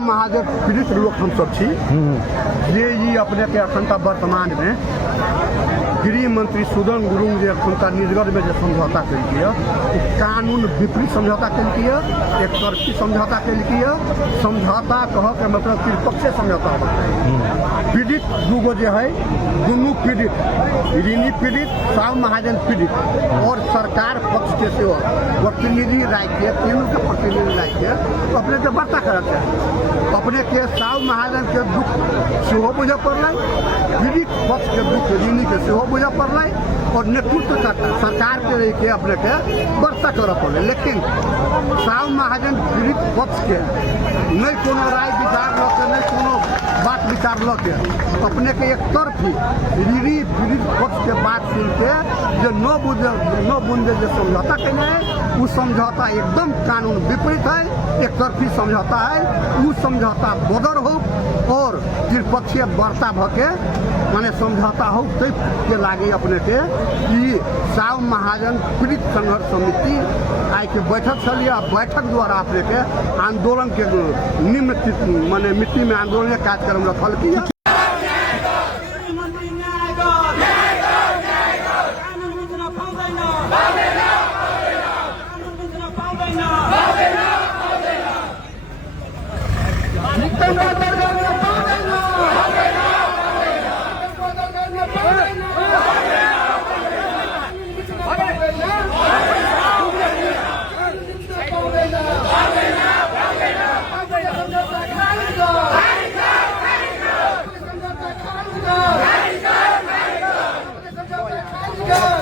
महादेव पीड़ित लोग हम सब छी ये अपने के अखनता वर्तमान में गृह मंत्री सुदन गुरुंग जो अखनता निजगढ़ में जो समझौता कल कानून विपरीत समझौता कल एक तरफी समझौता कल समझौता कह के मतलब त्रिपक्षीय समझौता पीड़ित दूगो जो है दोनों पीड़ित ऋणी पीड़ित साहु महाजन पीड़ित और सरकार पक्ष के सेवा प्रतिनिधि राय के तीनों के प्रतिनिधि राय के अपने के वार्ता करते हैं अपने के साहु महाजन के दुख सेहो बुझे पड़ल पीड़ित पक्ष के दुख ऋणी के सेहो बुझे पड़ल और नेतृत्व सरकार के रही के अपने के वार्ता कर पड़े लेकिन साहु महाजन पीड़ित पक्ष के नहीं कोनो राय विचार लके नहीं कोनो बात विचार लके अपने के एक तरफी ऋणी पीड़ित पक्ष के बात सुन के जो न बुंदे जो समझौता कहने है वो समझौता एकदम कानून विपरीत है एक तरफी समझौता है वो समझौता बदर हो और त्रिपक्षीय वार्ता भके माने समझौता हो तो के लागे अपने के कि साहु महाजन पीड़ित संघर्ष समिति आई के बैठक चलिए बैठक द्वारा अपने के आंदोलन के निम्न माने मिट्टी में आंदोलन कार्यक्रम रखल की Go!